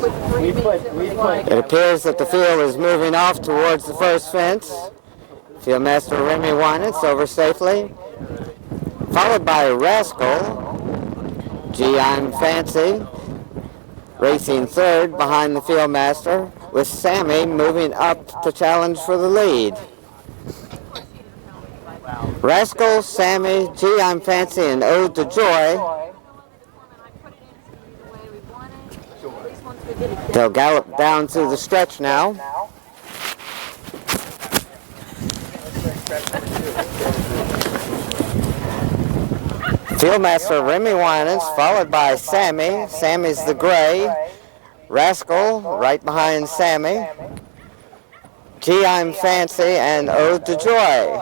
It appears that the field is moving off towards the first fence. Fieldmaster Remy Winans over safely, followed by Rascal. Gee, I'm Fancy racing third behind the Fieldmaster, with Sammy moving up to challenge for the lead. Rascal, Sammy, Gee, I'm Fancy, and Ode to Joy. They'll gallop down through the stretch now. Fieldmaster Remy Winans, followed by Sammy. Sammy's the gray. Rascal right behind Sammy. Gee, I'm Fancy, and Ode to Joy.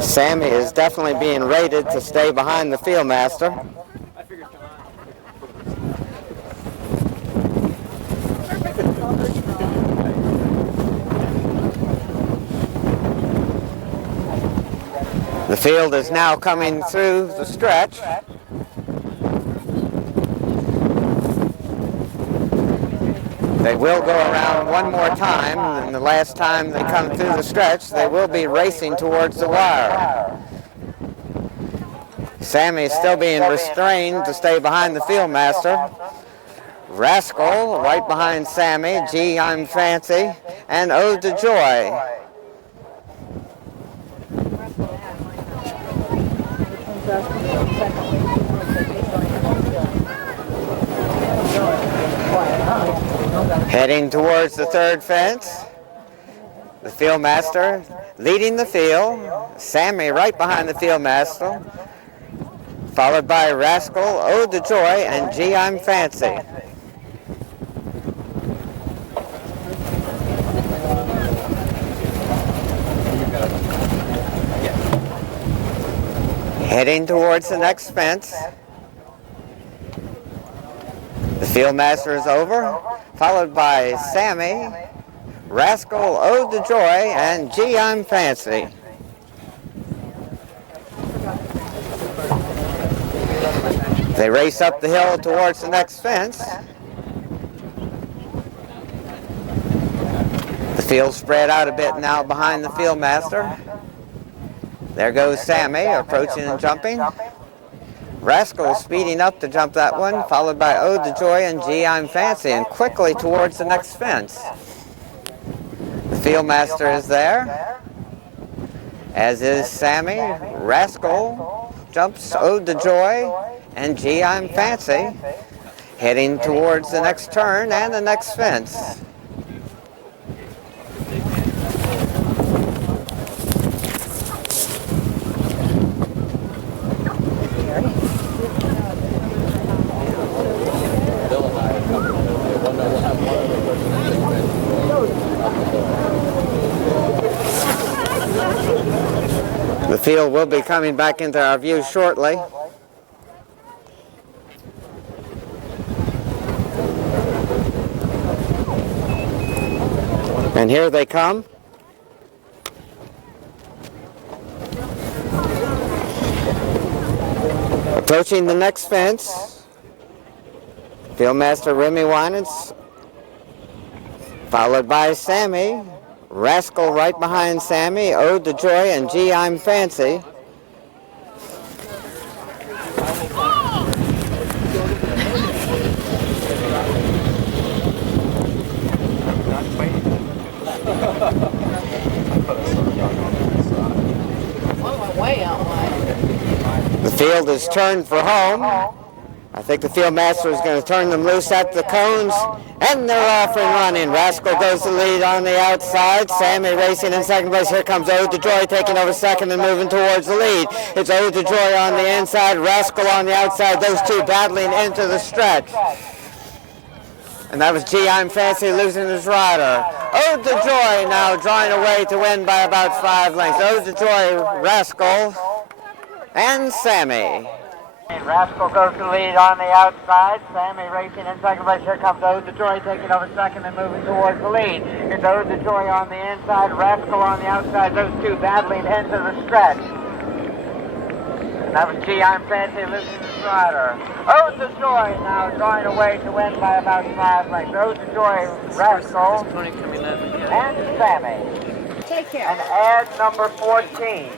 Sammy is definitely being rated to stay behind the Fieldmaster. The field is now coming through the stretch. They will go around one more time, and the last time they come through the stretch, they will be racing towards the wire. Sammy is still being restrained to stay behind the Fieldmaster. Rascal right behind Sammy, Gee, I'm Fancy, and Ode to Joy. Heading towards the third fence, the Fieldmaster leading the field, Sammy right behind the Fieldmaster, followed by Rascal, Ode to Joy, and Gee, I'm Fancy. Heading towards the next fence, the Fieldmaster is over, followed by Sammy, Rascal, Ode to Joy, and Gee, I'm Fancy. They race up the hill towards the next fence. The field spread out a bit now behind the Fieldmaster. There goes Sammy, approaching and jumping. Rascal speeding up to jump that one, followed by Ode to Joy and Gee, I'm Fancy, and quickly towards the next fence. The Fieldmaster is there, as is Sammy. Rascal jumps Ode to Joy and Gee, I'm Fancy, heading towards the next turn and the next fence. The field will be coming back into our view shortly. And here they come. Approaching the next fence, Fieldmaster Remy Winans, followed by Sammy. Rascal right behind Sammy, Ode to Joy, and Gee, I'm Fancy. The field is turned for home. I think the Fieldmaster is going to turn them loose at the cones, and they're off and running. Rascal goes to lead on the outside. Sammy racing in second place. Here comes Ode to Joy taking over second and moving towards the lead. It's Ode to Joy on the inside, Rascal on the outside. Those two battling into the stretch. And that was Gee, I'm Fancy losing his rider. Ode to Joy now drawing away to win by about 5 lengths. Ode to Joy, Rascal, and Sammy. Rascal goes to lead on the outside. Sammy racing in second place. Here comes Ode to Joy taking over second and moving towards the lead. It's Ode to Joy on the inside, Rascal on the outside. Those two battling into the stretch. That was Gee, I'm Fancy, losing the strider. Ode to Joy now drawing away to win by about 5 lengths. Ode to Joy, Rascal, and Sammy. Take care. And add number 14.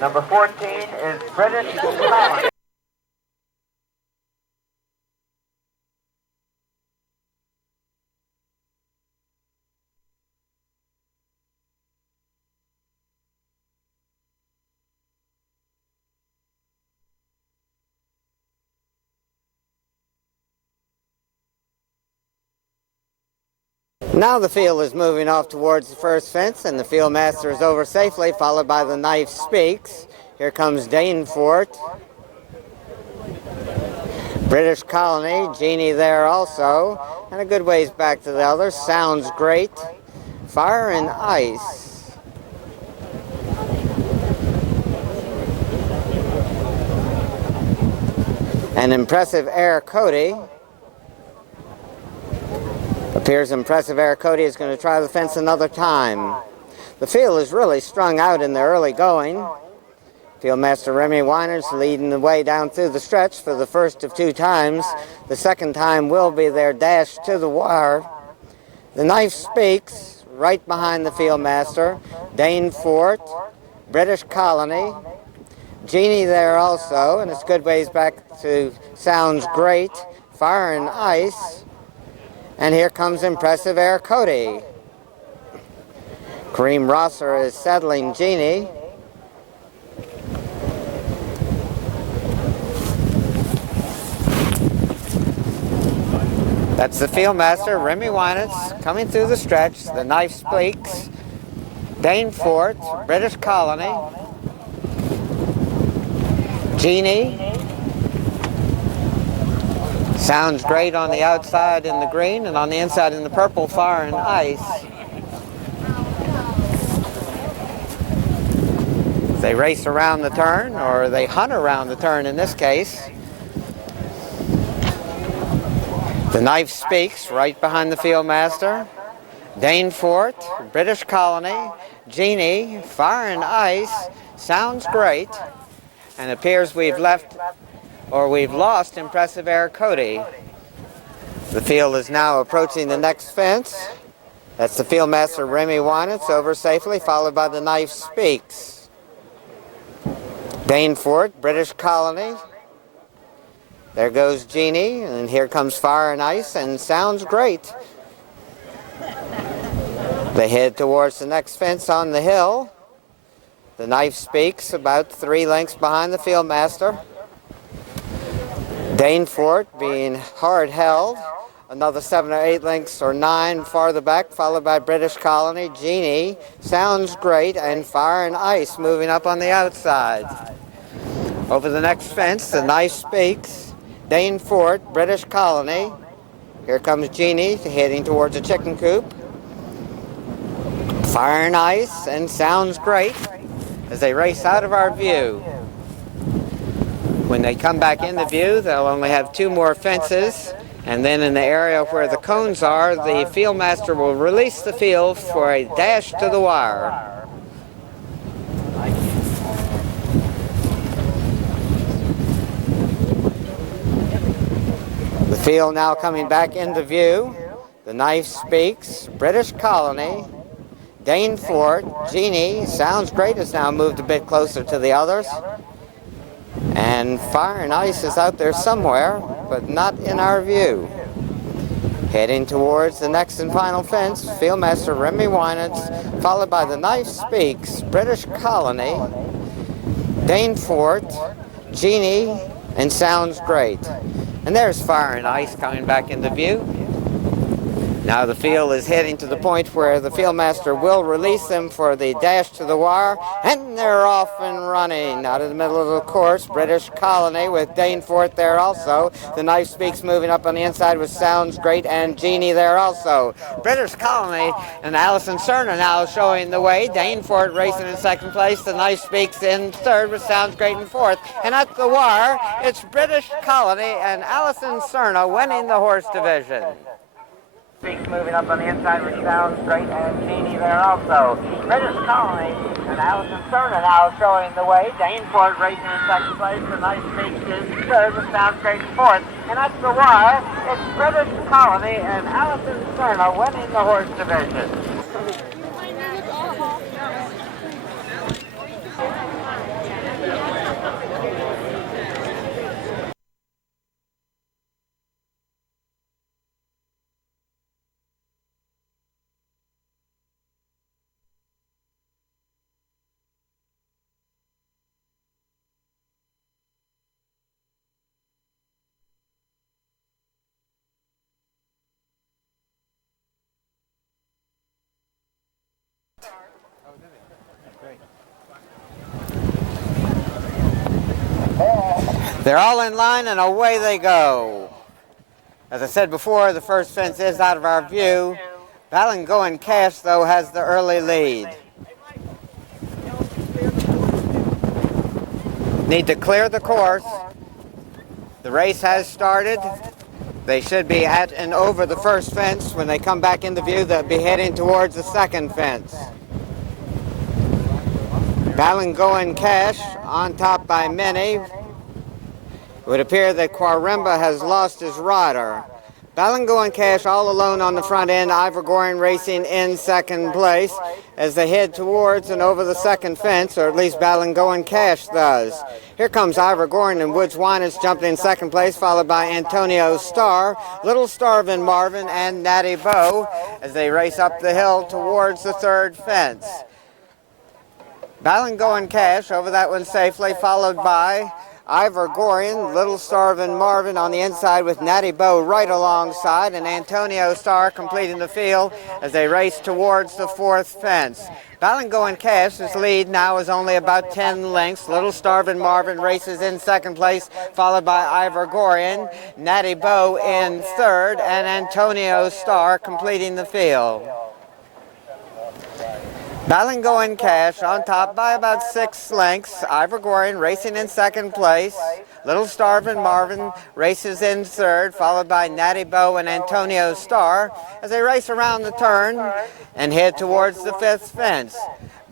Number 14 is British Colony. Now the field is moving off towards the first fence, and the field master is over safely, followed by the Knife Speaks. Here comes Danefort. British Colony, Genie there also, and a good ways back to the others. Sounds Great. Fire and Ice. An Impressive Air Cody. Appears Impressive Air Cody is going to try the fence another time. The field is really strung out in the early going. Fieldmaster Remy Weiners leading the way down through the stretch for the first of 2 times. The second time will be their dash to the wire. The Knife Speaks right behind the Fieldmaster. Danefort, British Colony, Genie there also, and it's good ways back to Sounds Great, Fire and Ice. And here comes Impressive Air Cody. Kareem Rosser is settling Genie. That's the Fieldmaster, Remy Weinitz, coming through the stretch. The Knife Speaks, Danefort, British Colony, Genie. Sounds Great on the outside in the green, and on the inside in the purple, Fire and Ice. They race around the turn, or they hunt around the turn in this case. The Knife Speaks right behind the Fieldmaster. Danefort, British Colony, Genie, Fire and Ice, Sounds Great, and it appears we've lost Impressive Air Cody. The field is now approaching the next fence. That's the Fieldmaster Remy Weinitz over safely, followed by the Knife Speaks. Danefort, British Colony. There goes Genie, and here comes Fire and Ice, and Sounds Great. They head towards the next fence on the hill. The Knife Speaks about 3 lengths behind the Fieldmaster. Danefort being hard held, another 7 or 8 lengths or 9 farther back, followed by British Colony, Genie, Sounds Great, and Fire and Ice moving up on the outside. Over the next fence, the Knife Speaks, Danefort, British Colony. Here comes Genie heading towards a chicken coop. Fire and Ice and Sounds Great as they race out of our view. When they come back into view, they'll only have 2 more fences, and then in the area where the cones are, the Fieldmaster will release the field for a dash to the wire. The field now coming back into view. The Knife Speaks, British Colony, Danefort, Genie, Sounds Great has now moved a bit closer to the others. And Fire and Ice is out there somewhere, but not in our view. Heading towards the next and final fence, Fieldmaster Remy Weinitz, followed by the Knife Speaks, British Colony, Danefort, Genie, and Sounds Great. And there's Fire and Ice coming back into view. Now the field is heading to the point where the Fieldmaster will release them for the dash to the wire, and they're off and running. Out of the middle of the course, British Colony with Danefort there also. The Knife Speaks moving up on the inside with Sounds Great, and Genie there also. British Colony and Allison Cerna now showing the way. Danefort racing in second place. The Knife Speaks in third with Sounds Great in fourth. And at the wire, it's British Colony and Allison Cerna winning the horse division. Peaks moving up on the inside with Sound Straight and Cheney there also. British Colony and Allison Cerna now showing the way. Daneport racing in second place. The Nice Peaks is third with Sound Straight in fourth. And that's the wire. It's British Colony and Allison Cerna winning the horse division. They're all in line and away they go. As I said before, the first fence is out of our view. Ballingoan Cash, though, has the early lead. Need to clear the course. The race has started. They should be at and over the first fence. When they come back into view, they'll be heading towards the second fence. Ballingoan Cash on top by many. It would appear that Quaremba has lost his rider. Ballingoan Cash all alone on the front end. Ivor racing in second place as they head towards and over the second fence, or at least Ballingoan Cash does. Here comes Ivor and Woods Winers jumping in second place, followed by Antonio Starr, Little Starvin Marvin, and Natty Bow as they race up the hill towards the third fence. Ballingoan Cash over that one safely, followed by Ivor Gorian, Little Starvin Marvin on the inside with Natty Bow right alongside, and Antonio Starr completing the field as they race towards the fourth fence. Ballingoan Cash's lead now is only about 10 lengths. Little Starvin Marvin races in second place, followed by Ivor Gorian, Natty Bow in third, and Antonio Starr completing the field. Ballingoan Cash on top by about 6 lengths. Ivor Gorian racing in second place. Little Starvin Marvin races in third, followed by Natty Bow and Antonio Starr as they race around the turn and head towards the fifth fence.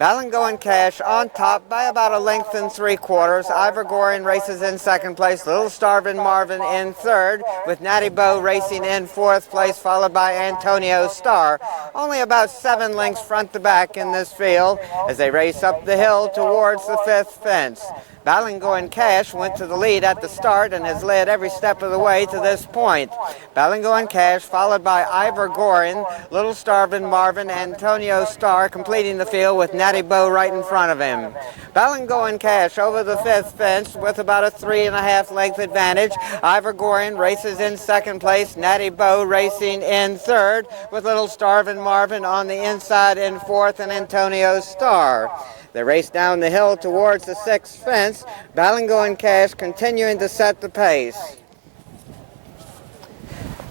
Ballingoan Cash on top by about 1 3/4 lengths. Ivor Gorian races in second place. Little Starvin Marvin in third, with Natty Bow racing in fourth place, followed by Antonio Starr. Only about 7 lengths front to back in this field as they race up the hill towards the fifth fence. Ballingoan Cash went to the lead at the start and has led every step of the way to this point. Ballingoan Cash followed by Ivor Gorian, Little Starvin Marvin, Antonio Starr completing the field with Natty Bow right in front of him. Ballingoan Cash over the fifth fence with about a 3.5 length advantage. Ivor Gorian races in second place. Natty Bow racing in third with Little Starvin Marvin on the inside in fourth, and Antonio Starr. They race down the hill towards the sixth fence. Ballingoan Cash continuing to set the pace.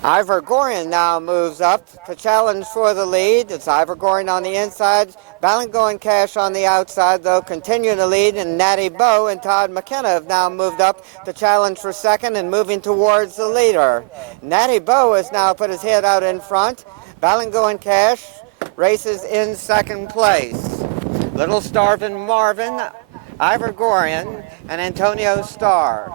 Ivor Gorian now moves up to challenge for the lead. It's Ivor Gorian on the inside, Ballingoan Cash on the outside, though, continuing to lead, and Natty Bow and Todd McKenna have now moved up to challenge for second and moving towards the leader. Natty Bow has now put his head out in front. Ballingoan Cash races in second place. Little Starvin Marvin, Ivor Gorian, and Antonio Starr.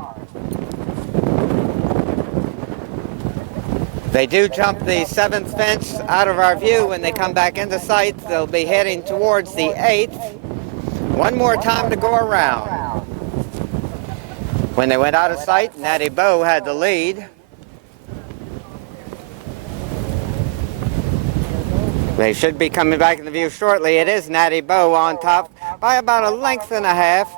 They do jump the seventh fence out of our view. When they come back into sight, they'll be heading towards the eighth. One more time to go around. When they went out of sight, Natty Bow had the lead. They should be coming back in the view shortly. It is Natty Bow on top by about 1.5 lengths.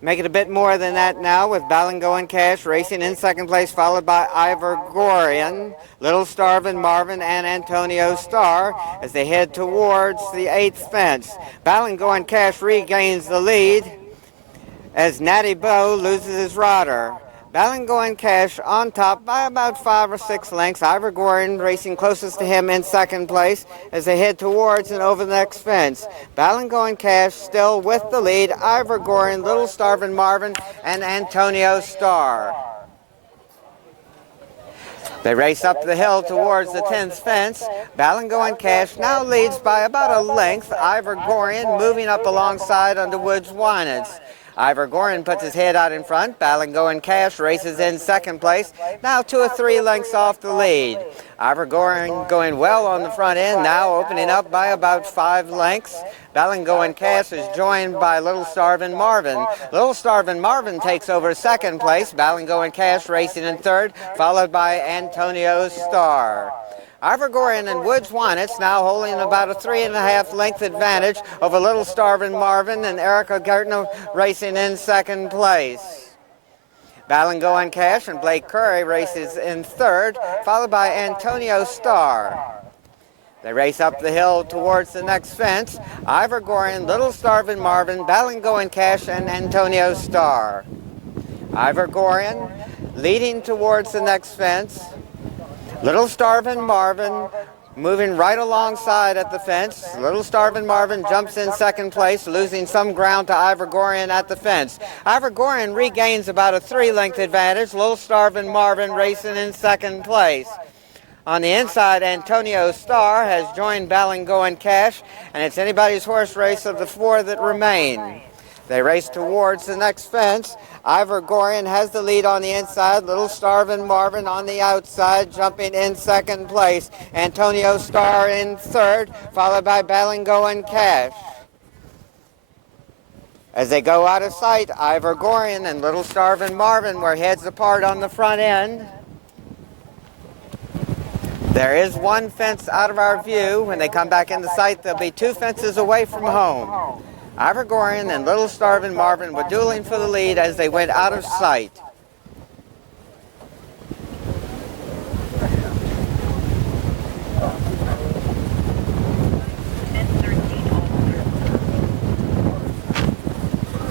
Make it a bit more than that now with Ballingoan Cash racing in second place, followed by Ivor Gorian, Little Starvin Marvin, and Antonio Starr as they head towards the eighth fence. Ballingoan Cash regains the lead as Natty Bow loses his rider. Ballingoan Cash on top by about 5 or 6 lengths. Ivor Gorian racing closest to him in second place as they head towards and over the next fence. Ballingoan Cash still with the lead. Ivor Gorian, Little Starvin Marvin, and Antonio Starr. They race up the hill towards the 10th fence. Balingo and Cash now leads by about a length. Ivor Gorian moving up alongside under Woods Winans. Ivor Gorian puts his head out in front. Balingo and Cash races in second place, now 2 or 3 lengths off the lead. Ivor Gorian going well on the front end, now opening up by about 5 lengths. Balingo and Cash is joined by Little Starvin' Marvin. Little Starvin' Marvin takes over second place. Balingo and Cash racing in third, followed by Antonio Star. Ivor Gorian and Woods Winans now holding about a 3.5 length advantage over Little Starvin' Marvin, and Erica Gertner racing in second place. Balingo and Cash and Blake Curry races in third, followed by Antonio Star. They race up the hill towards the next fence. Ivor Gorian, Little Starvin' Marvin, Balingo and Cash, and Antonio Star. Ivor Gorian leading towards the next fence. Little Starvin' Marvin moving right alongside at the fence. Little Starvin' Marvin jumps in second place, losing some ground to Ivor Gorian at the fence. Ivor Gorian regains about a 3-length advantage. Little Starvin' Marvin racing in second place. On the inside, Antonio Star has joined Balingo and Cash, and it's anybody's horse race of the 4 that remain. They race towards the next fence. Ivor Gorian has the lead on the inside. Little Starvin' Marvin on the outside, jumping in second place. Antonio Star in third, followed by Balingo and Cash. As they go out of sight, Ivor Gorian and Little Starvin' Marvin were heads apart on the front end. There is 1 fence out of our view. When they come back into sight, they'll be 2 fences away from home. Ivor Gorian and Little Starvin' Marvin were dueling for the lead as they went out of sight.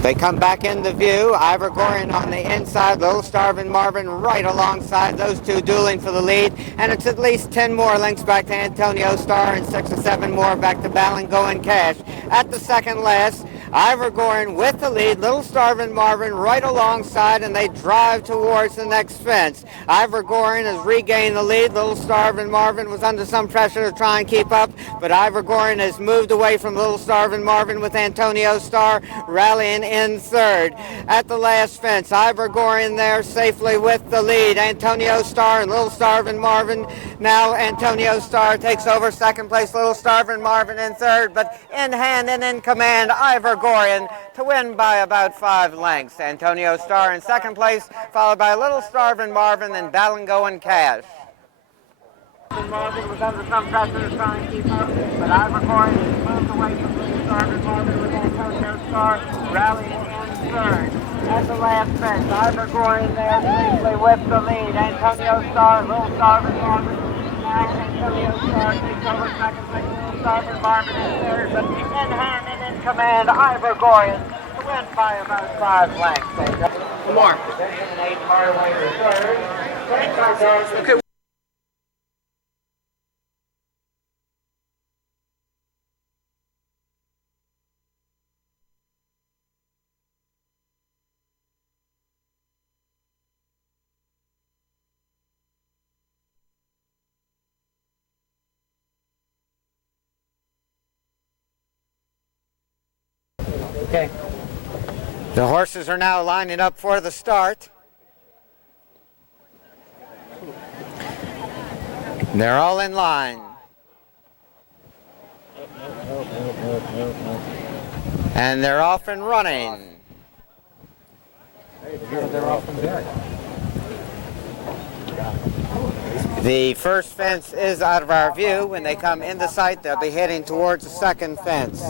They come back into view. Ivor Gorian on the inside, Little Starvin' Marvin right alongside, those 2 dueling for the lead. And it's at least 10 more lengths back to Antonio Star and 6 or 7 more back to Balingo and Cash. At the second last, Ivor Gorian with the lead, Little Starvin' Marvin right alongside, and they drive towards the next fence. Ivor Gorian has regained the lead. Little Starvin' Marvin was under some pressure to try and keep up, but Ivor Gorian has moved away from Little Starvin' Marvin with Antonio Star rallying in third. At the last fence, Ivor Gorian there safely with the lead. Antonio Star and Little Starvin' Marvin. Now Antonio Star takes over second place. Little Starvin' Marvin in third, but in hand and in command, Ivor Gorian to win by about 5 lengths. Antonio Star in second place, followed by Little Starvin' Marvin and Balingo and Cash. Marvin was under some pressure to try and keep up, but Ivor Gorian moved away from Little Starvin' Marvin with Antonio Star rallying in third. At the last fence, Ivor Gorian there safely with the lead. Antonio Star, Little Starvin' Marvin. Now Antonio Star takes over second place. Little Starvin' Marvin in third, but in hand and in command, Ivor Gorian to win by about 5 lengths. One more. Okay. Okay. The horses are now lining up for the start. They're all in line. And they're off and running. The first fence is out of our view. When they come into sight, they'll be heading towards the second fence.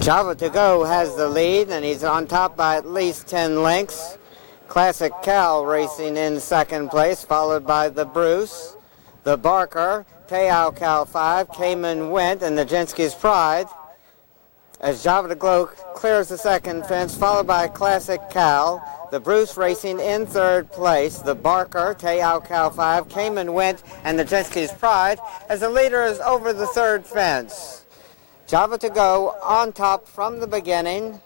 Java to Go has the lead, and he's on top by at least 10 lengths. Classic Cal racing in second place, followed by the Bruce, the Barker, Teau Cal 5, Cayman Went, and the Jinsky's Pride. As Java to Go clears the second fence, followed by Classic Cal, the Bruce racing in third place, the Barker, Teau Cal 5, Cayman Went, and the Jinsky's Pride, as the leader is over the third fence. Java to Go on top from the beginning.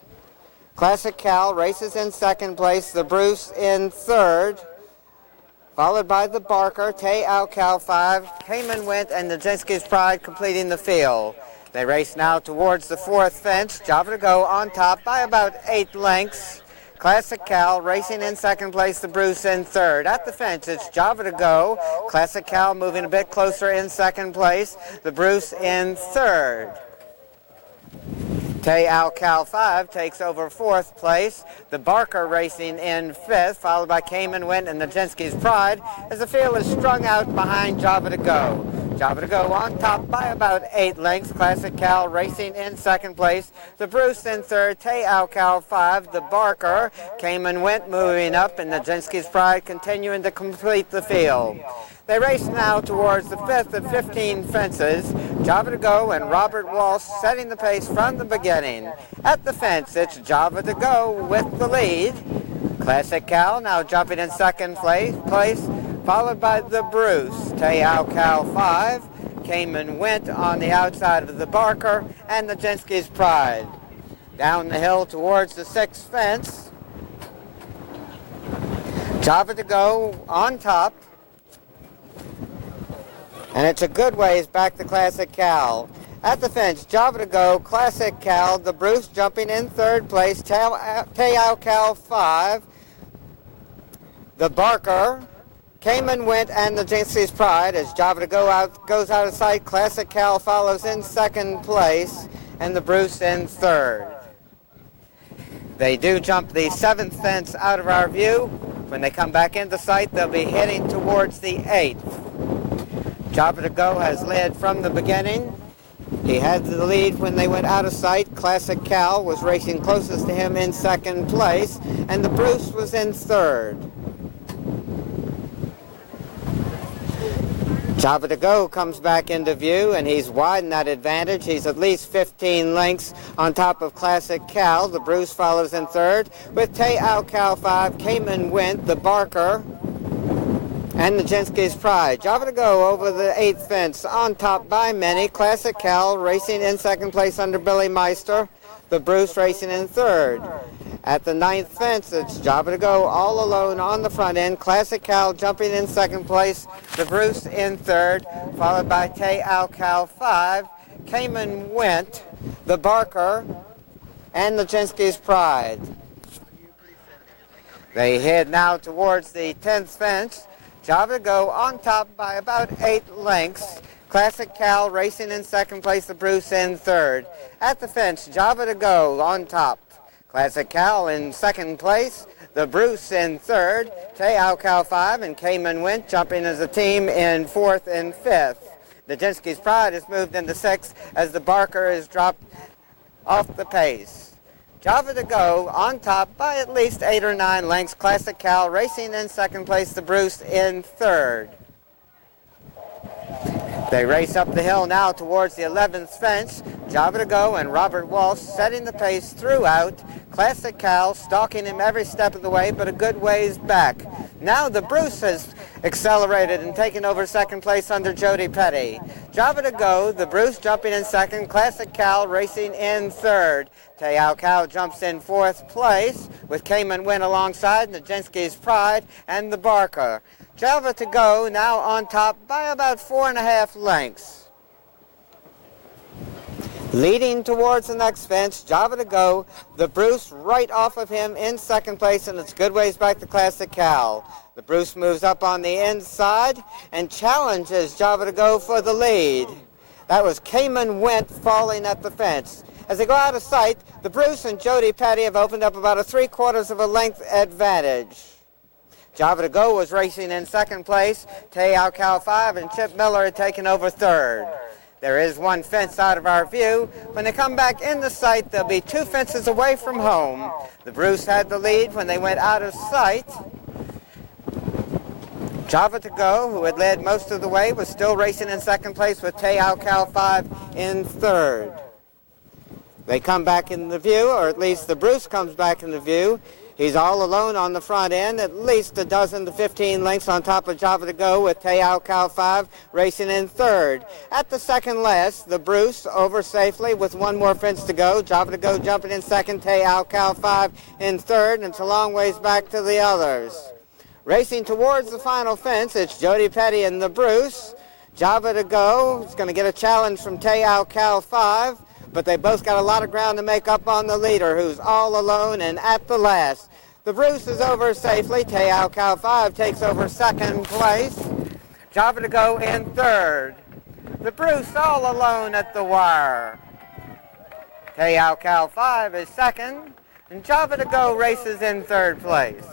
Classic Cal races in second place. The Bruce in third, followed by the Barker, Tay Al Cal 5, Cayman Wint, and the Jinsky's Pride completing the field. They race now towards the fourth fence. Java to Go on top by about 8 lengths. Classic Cal racing in second place, the Bruce in third. At the fence, it's Java to Go. Classic Cal moving a bit closer in second place, the Bruce in third. Tay Al Cal 5 takes over fourth place. The Barker racing in fifth, followed by Cayman Wint and the Jinsky's Pride, as the field is strung out behind Java to Go. Java to Go on top by about 8 lengths. Classic Cal racing in second place. The Bruce in third. Tay Al Cal 5. The Barker. Cayman Wint moving up, and the Jinsky's Pride continuing to complete the field. They race now towards the fifth of 15 fences. Java to Go and Robert Walsh setting the pace from the beginning. At the fence, it's Java to Go with the lead. Classic Cal now jumping in second place, followed by the Bruce. Tay Al Cal 5, Cayman Wint on the outside of the Barker, and the Jinsky's Pride. Down the hill towards the sixth fence, Java to Go on top, and it's a good ways back to Classic Cal. At the fence, Java to Go, Classic Cal, the Bruce jumping in third place, Tay Al Cal 5, the Barker, Cayman Wint, and the Jinsky's Pride. As Java to Go goes out of sight, Classic Cal follows in second place, and the Bruce in third. They do jump the seventh fence out of our view. When they come back into sight, they'll be heading towards the eighth. Java to Go has led from the beginning. He had the lead when they went out of sight. Classic Cal was racing closest to him in second place, and the Bruce was in third. Java to Go comes back into view, and he's widened that advantage. He's at least 15 lengths on top of Classic Cal. The Bruce follows in third, with Tay Al Cal 5, Cayman Wint, the Barker, and the Jinsky's Pride. Java to Go over the eighth fence on top by many. Classic Cal racing in second place under Billy Meister. The Bruce racing in third. At the ninth fence, it's Java to Go all alone on the front end. Classic Cal jumping in second place. The Bruce in third, followed by Tay Al Cal 5, Cayman Wint, the Barker, and the Jinsky's Pride. They head now towards the 10th fence. Java to Go on top by about 8 lengths. Classic Cal racing in second place, the Bruce in third. At the fence, Java to Go on top. Classic Cal in second place, the Bruce in third. Tay Al Cal 5 and Cayman Wint jumping as a team in fourth and fifth. The Jinsky's Pride has moved into sixth as the Barker is dropped off the pace. Java to Go on top by at least 8 or 9 lengths. Classic Cal racing in second place, the Bruce in third. They race up the hill now towards the 11th fence. Java to Go and Robert Walsh setting the pace throughout. Classic Cal stalking him every step of the way, but a good ways back. Now the Bruce has accelerated and taken over second place under Jody Petty. Java to Go, the Bruce jumping in second. Classic Cal racing in third. Tay Al Cal jumps in fourth place with Cayman Wint alongside, the Jinsky's Pride, and the Barker. Java to Go now on top by about 4.5 lengths. Leading towards the next fence, Java to Go, the Bruce right off of him in second place, and it's good ways back to Classic Cal. The Bruce moves up on the inside and challenges Java to Go for the lead. That was Cayman Wint falling at the fence. As they go out of sight, the Bruce and Jody Petty have opened up about a 3/4 of a length advantage. Java to Go was racing in second place. Tay Al Cal 5 and Chip Miller had taken over third. There is one fence out of our view. When they come back in the sight, they'll be 2 fences away from home. The Bruce had the lead when they went out of sight. Java to Go, who had led most of the way, was still racing in second place with Tay Al Cal 5 in third. They come back in the view, or at least the Bruce comes back in the view. He's all alone on the front end, at least a dozen to 15 lengths on top of Java to Go, with Te'au Cal 5 racing in third. At the second last, the Bruce over safely with one more fence to go. Java to Go jumping in second, Te'au Cal 5 in third, and it's a long ways back to the others. Racing towards the final fence, it's Jody Petty and the Bruce. Java to Go is going to get a challenge from Te'au Cal 5. But they both got a lot of ground to make up on the leader, who's all alone and at the last. The Bruce is over safely. Te'au Cal 5 takes over second place. Java to Go in third. The Bruce all alone at the wire. Te'au Cal 5 is second, and Java to Go races in third place.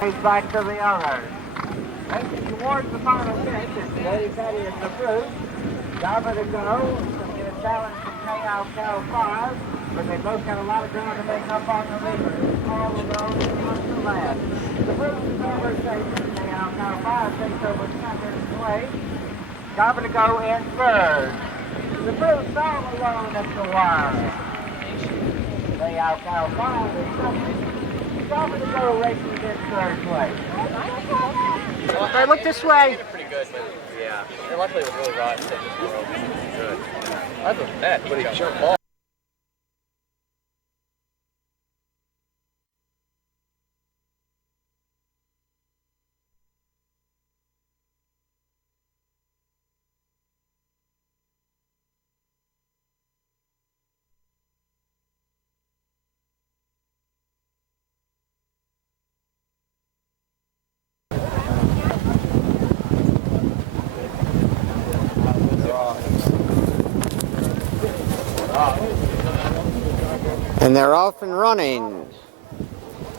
He's back to the others. Racing towards the final finish, it's Jody Petty and the Bruce. Java to Go, going to get a challenge from Te'au Cal 5, but they both got a lot of ground to make up on the leader. All alone on the last. The Bruce is over safely. Te'au Cal 5 takes over second place. Java to Go in third. The Bruce all alone at the wire. Te'au Cal 5 is second. Java to Go racing in third place. Hey, look this way. Pretty good, but yeah. And luckily it was really raw. It was good. Other than that, but he jumped off. And they're off and running.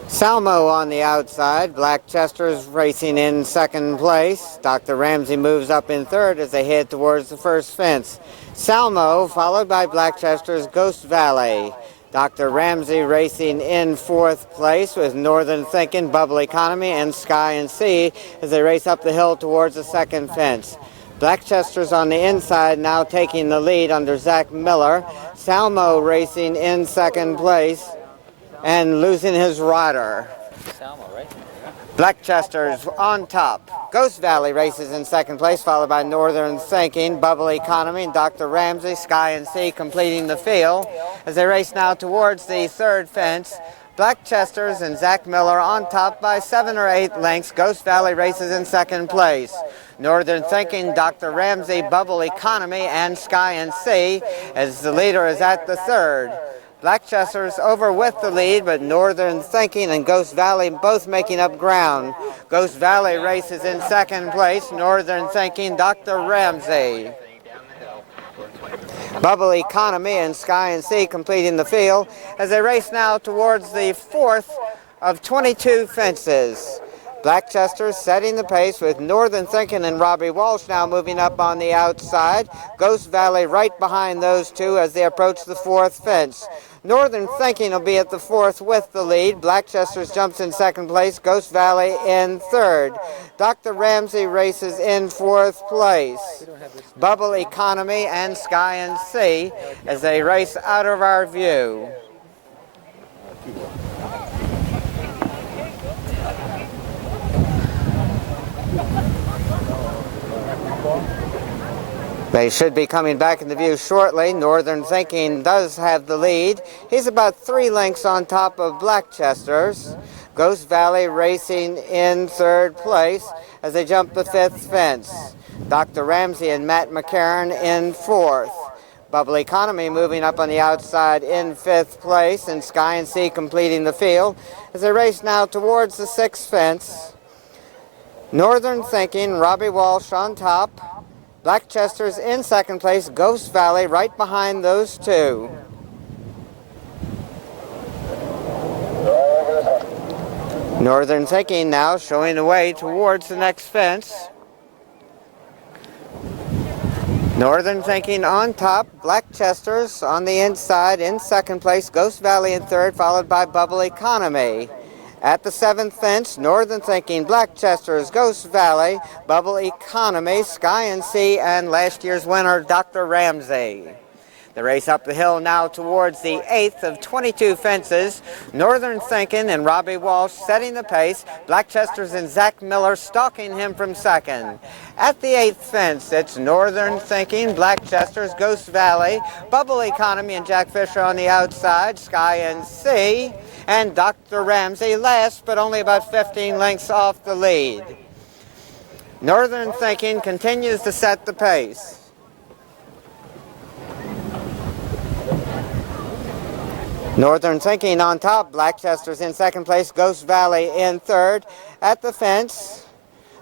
Salmo on the outside. Blackchester's racing in second place. Dr. Ramsey moves up in third as they head towards the first fence. Salmo followed by Blackchester's Ghost Valley. Dr. Ramsey racing in fourth place with Northern Thinking, Bubble Economy, and Sky and Sea as they race up the hill towards the second fence. Blackchester's on the inside now taking the lead under Zach Miller. Salmo racing in second place and losing his rider. Salmo, right? Blackchester's on top. Ghost Valley races in second place, followed by Northern Thinking, Bubble Economy, and Dr. Ramsey, Sky and Sea completing the field as they race now towards the third fence. Blackchester's and Zach Miller on top by 7 or 8 lengths. Ghost Valley races in second place. Northern Thinking, Dr. Ramsey, Bubble Economy, and Sky and Sea as the leader is at the third. Blackchester's over with the lead, but Northern Thinking and Ghost Valley both making up ground. Ghost Valley races in second place. Northern Thinking, Dr. Ramsey. Bubble Economy and Sky and Sea completing the field as they race now towards the fourth of 22 fences. Blackchester setting the pace with Northern Thinking and Robbie Walsh now moving up on the outside. Ghost Valley right behind those two as they approach the fourth fence. Northern Thinking will be at the fourth with the lead. Blackchester's jumps in second place. Ghost Valley in third. Dr. Ramsey races in fourth place. Bubble Economy and Sky and Sea as they race out of our view. They should be coming back into view shortly. Northern Thinking does have the lead. He's about 3 lengths on top of Blackchester's. Ghost Valley racing in third place as they jump the fifth fence. Dr. Ramsey and Matt McCarron in fourth. Bubble Economy moving up on the outside in fifth place, and Sky and Sea completing the field as they race now towards the sixth fence. Northern Thinking, Robbie Walsh on top. Blackchester's in second place, Ghost Valley right behind those two. Northern Thinking now showing the way towards the next fence. Northern Thinking on top, Blackchester's on the inside in second place, Ghost Valley in third, followed by Bubble Economy. At the seventh fence, Northern Thinking, Blackchester's, Ghost Valley, Bubble Economy, Sky and Sea, and last year's winner, Dr. Ramsey. The race up the hill now towards the 8th of 22 fences. Northern Thinking and Robbie Walsh setting the pace. Blackchester's and Zach Miller stalking him from second. At the 8th fence, it's Northern Thinking, Blackchester's, Ghost Valley, Bubble Economy and Jack Fisher on the outside, Sky and Sea, and Dr. Ramsey last, but only about 15 lengths off the lead. Northern Thinking continues to set the pace. Northern Thinking on top, Blackchester's in second place, Ghost Valley in third. At the fence,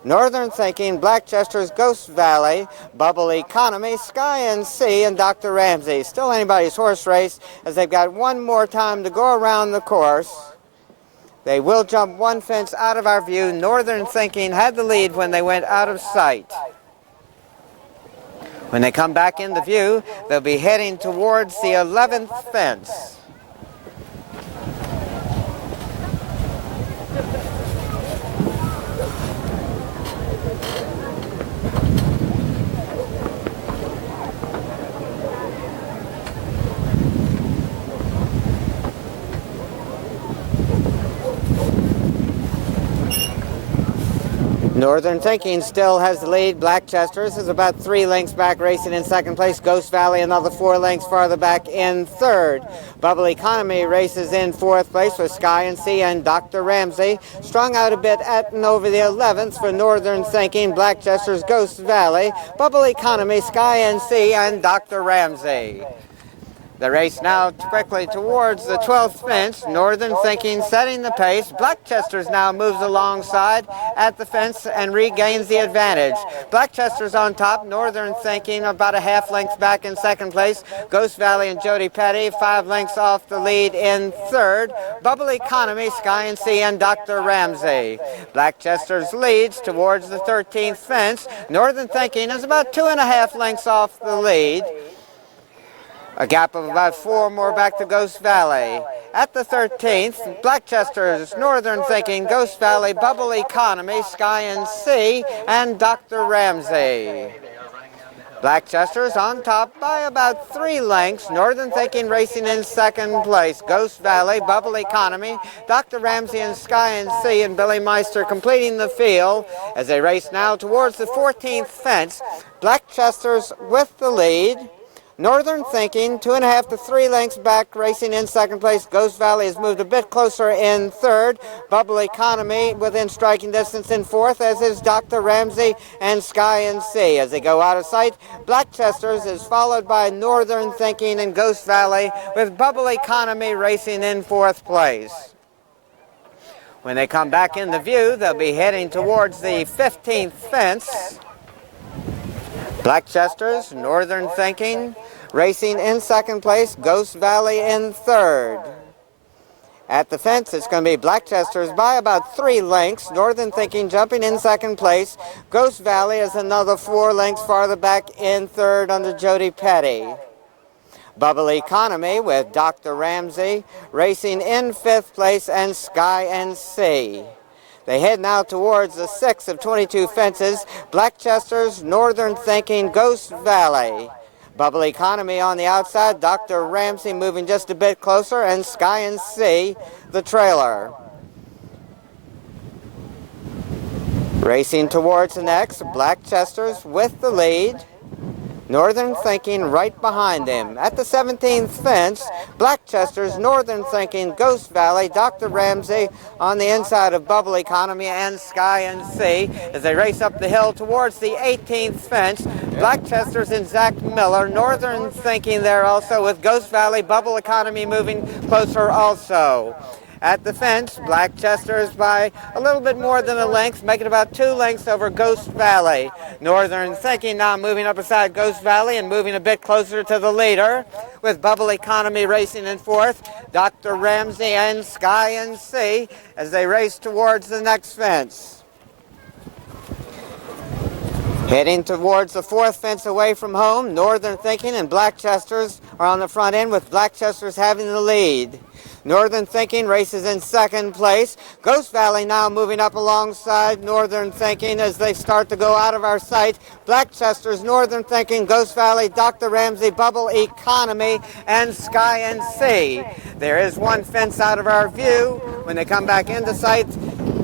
Northern Thinking, Blackchester's, Ghost Valley, Bubble Economy, Sky and Sea, and Dr. Ramsey. Still anybody's horse race as they've got one more time to go around the course. They will jump one fence out of our view. Northern Thinking had the lead when they went out of sight. When they come back into view, they'll be heading towards the 11th fence. Northern Thinking still has the lead. Blackchester's is about 3 lengths back, racing in second place. Ghost Valley another 4 lengths farther back in third. Bubble Economy races in 4th place with Sky and Sea and Dr. Ramsey. Strung out a bit at and over the 11th for Northern Thinking, Blackchester's, Ghost Valley, Bubble Economy, Sky and Sea, and Dr. Ramsey. The race now quickly towards the 12th fence. Northern Thinking setting the pace. Blackchester's now moves alongside at the fence and regains the advantage. Blackchester's on top. Northern Thinking about a half length back in second place. Ghost Valley and Jody Petty 5 lengths off the lead in third. Bubble Economy, Sky and Sea, and Dr. Ramsey. Blackchester's leads towards the 13th fence. Northern Thinking is about 2.5 lengths off the lead. A gap of about 4 more back to Ghost Valley. At the 13th, Blackchester's, Northern Thinking, Ghost Valley, Bubble Economy, Sky and Sea, and Dr. Ramsey. Blackchester's on top by about 3 lengths. Northern Thinking racing in second place. Ghost Valley, Bubble Economy, Dr. Ramsey and Sky and Sea, and Billy Meister completing the field as they race now towards the 14th fence. Blackchester's with the lead. Northern Thinking, 2.5 to 3 lengths back, racing in second place. Ghost Valley has moved a bit closer in third. Bubble Economy within striking distance in fourth, as is Dr. Ramsey and Sky and Sea. As they go out of sight, Blackchester's is followed by Northern Thinking and Ghost Valley, with Bubble Economy racing in 4th place. When they come back into view, they'll be heading towards the 15th fence. Blackchester's, Northern Thinking, racing in second place, Ghost Valley in third. At the fence, it's going to be Blackchester's by about 3 lengths. Northern Thinking jumping in second place. Ghost Valley is another 4 lengths farther back in third under Jody Petty. Bubble Economy with Dr. Ramsey racing in 5th place, and Sky and Sea. They head now towards the 6th of 22 fences. Blackchester's, Northern Thinking, Ghost Valley. Bubble Economy on the outside. Dr. Ramsey moving just a bit closer, and Sky and Sea, the trailer. Racing towards the next, Blackchester's with the lead. Northern Thinking right behind him. At the 17th fence, Blackchester's, Northern Thinking, Ghost Valley, Dr. Ramsey on the inside of Bubble Economy and Sky and Sea as they race up the hill towards the 18th fence. Blackchester's and Zach Miller, Northern Thinking there also, with Ghost Valley, Bubble Economy moving closer also. At the fence, Blackchester's by a little bit more than a length, making about 2 lengths over Ghost Valley. Northern Thinking now moving up beside Ghost Valley and moving a bit closer to the leader, with Bubble Economy racing in 4th, Dr. Ramsey and Sky and Sea as they race towards the next fence. Heading towards the fourth fence away from home, Northern Thinking and Blackchesters are on the front end, with Blackchesters having the lead. Northern Thinking races in second place. Ghost Valley now moving up alongside Northern Thinking as they start to go out of our sight. Blackchesters, Northern Thinking, Ghost Valley, Dr. Ramsey, Bubble Economy, and Sky and Sea. There is one fence out of our view. When they come back into sight,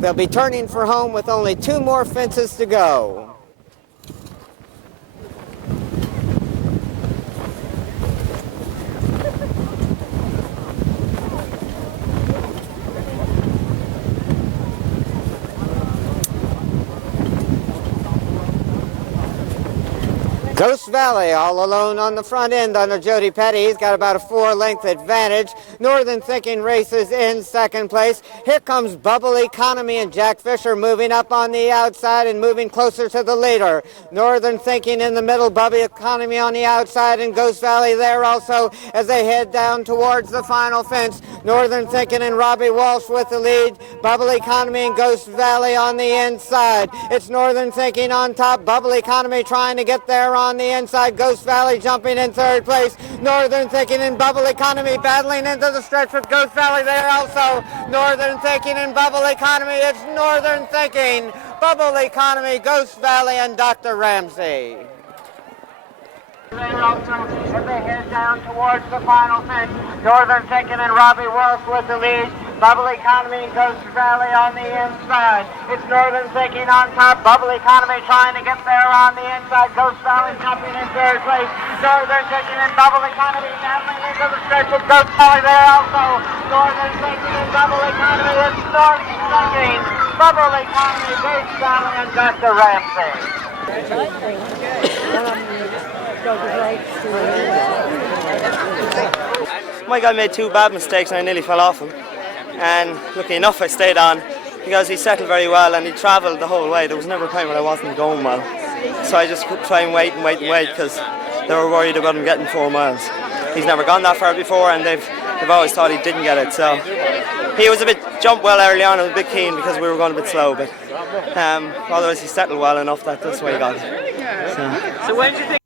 they'll be turning for home with only 2 more fences to go. Ghost Valley all alone on the front end under Jody Petty. He's got about a 4-length advantage. Northern Thinking races in second place. Here comes Bubble Economy and Jack Fisher moving up on the outside and moving closer to the leader. Northern Thinking in the middle, Bubble Economy on the outside, and Ghost Valley there also as they head down towards the final fence. Northern Thinking and Robbie Walsh with the lead. Bubble Economy and Ghost Valley on the inside. It's Northern Thinking on top. Bubble Economy trying to get there on the inside. Ghost Valley jumping in third place. Northern Thinking and Bubble Economy battling into the stretch with Ghost Valley there also. Northern Thinking and Bubble Economy. It's Northern Thinking, Bubble Economy, Ghost Valley, and Dr. Ramsey. There also as they head down towards the final fence. Northern Thinking and Robbie Walsh with the lead. Bubble Economy and Ghost Valley on the inside. It's Northern Thinking on top. Bubble Economy trying to get there on the inside. Ghost Valley jumping in third place. Northern Thinking and Bubble Economy battling into the stretch with Ghost Valley there also. Northern Thinking and Bubble Economy. It's Northern Thinking, Bubble Economy, Ghost Valley, and Dr. Ramsey. My guy made 2 bad mistakes and I nearly fell off him, and lucky enough I stayed on because he settled very well and he travelled the whole way. There was never a time when I wasn't going well, so I just could try and wait because they were worried about him getting 4 miles. He's never gone that far before and they've always thought he didn't get it, so he was a bit jumped well early on. I was a bit keen because we were going a bit slow, but otherwise he settled well enough that that's why he got it. So when did you think?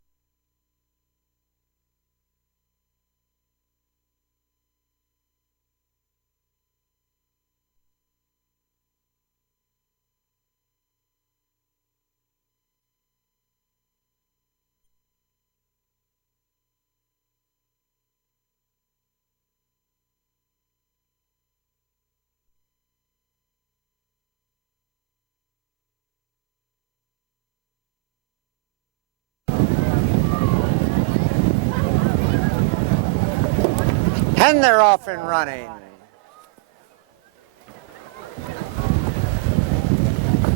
And they're off and running.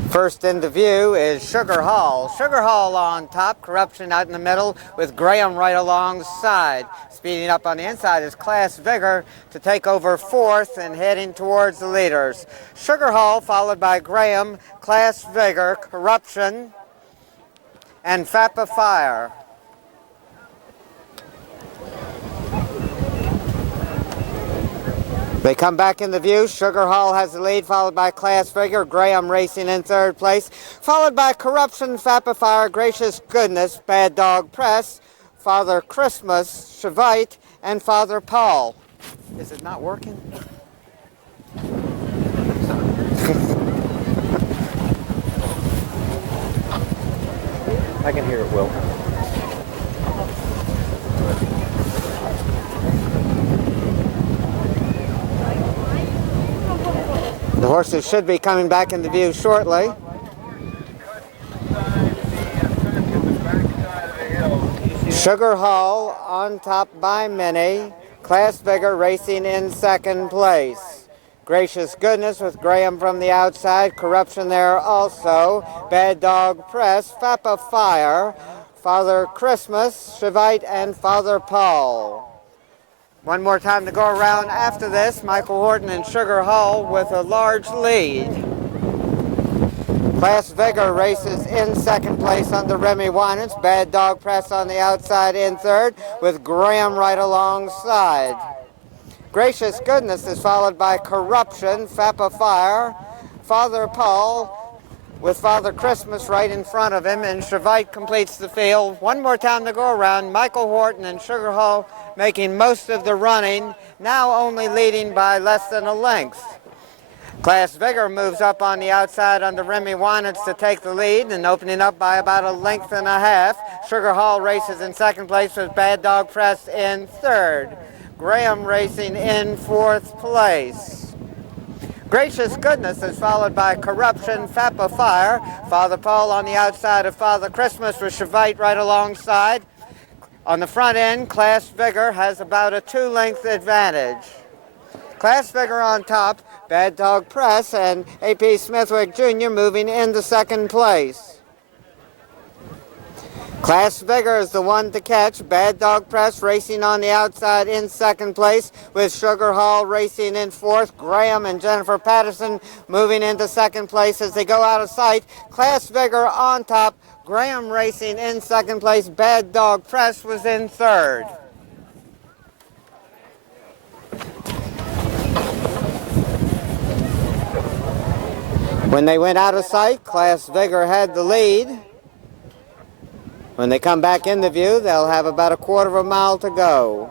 First into view is Sugar Hall. Sugar Hall on top, Corruption out in the middle with Graham right alongside. Speeding up on the inside is Class Vigor to take over fourth and heading towards the leaders. Sugar Hall followed by Graham, Class Vigor, Corruption, and Fappa Fire. They come back into view. Sugar Hall has the lead, followed by Class Vigor, Graham racing in third place, followed by Corruption, Fappa Fire, Gracious Goodness, Bad Dog Press, Father Christmas, Shavite, and Father Paul. Is it not working? I can hear it, Will. The horses should be coming back into view shortly. Sugar Hall on top by many. Class Vigor racing in second place. Gracious Goodness with Graham from the outside. Corruption there also. Bad Dog Press, Fappa Fire, Father Christmas, Shavite, and Father Paul. One more time to go around after this. Michael Horton and Sugar Hall with a large lead. Class Vigor races in second place under Remy Winans. Bad Dog Press on the outside in third with Graham right alongside. Gracious Goodness is followed by Corruption, Fappa Fire, Father Paul, with Father Christmas right in front of him, and Shavite completes the field. One more time to go around. Michael Horton and Sugar Hall making most of the running, now only leading by less than a length. Class Vigor moves up on the outside under Remy Winans to take the lead and opening up by about a length and a half. Sugar Hall races in second place with Bad Dog Press in third. Graham racing in fourth place. Gracious Goodness is followed by Corruption, Fappa Fire. Father Paul on the outside of Father Christmas with Shavite right alongside. On the front end, Class Vigor has about a 2-length advantage. Class Vigor on top, Bad Dog Press and A.P. Smithwick Jr. moving into second place. Class Vigor is the one to catch. Bad Dog Press racing on the outside in second place with Sugar Hall racing in fourth. Graham and Jennifer Patterson moving into second place as they go out of sight. Class Vigor on top. Graham racing in second place. Bad Dog Press was in third. When they went out of sight, Class Vigor had the lead. When they come back into view, they'll have about a quarter of a mile to go.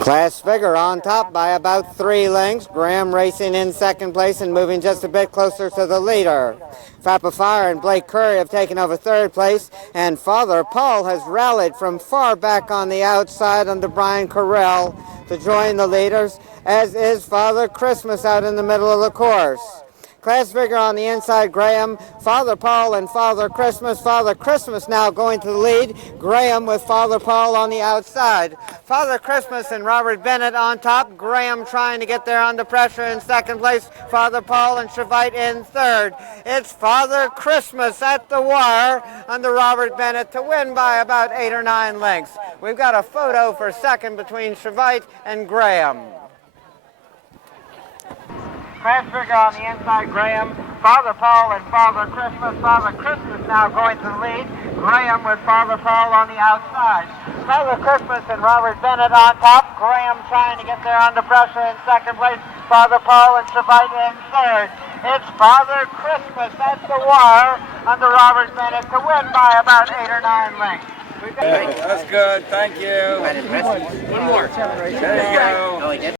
Class Vigor on top by about 3 lengths. Graham racing in second place and moving just a bit closer to the leader. Fappa Fire and Blake Curry have taken over third place, and Father Paul has rallied from far back on the outside under Brian Carell to join the leaders, as is Father Christmas out in the middle of the course. Class Vigor on the inside, Graham, Father Paul and Father Christmas. Father Christmas now going to the lead. Graham with Father Paul on the outside. Father Christmas and Robert Bennett on top. Graham trying to get there under pressure in second place. Father Paul and Shavite in third. It's Father Christmas at the wire under Robert Bennett to win by about 8 or 9 lengths. We've got a photo for second between Shavite and Graham. Class Vigor on the inside, Graham, Father Paul and Father Christmas. Father Christmas now going to the lead. Graham with Father Paul on the outside. Father Christmas and Robert Bennett on top. Graham trying to get there under pressure in second place. Father Paul and Shavite in third. It's Father Christmas at the wire under Robert Bennett to win by about 8 or 9 lengths. That's good, thank you. One more. There you go.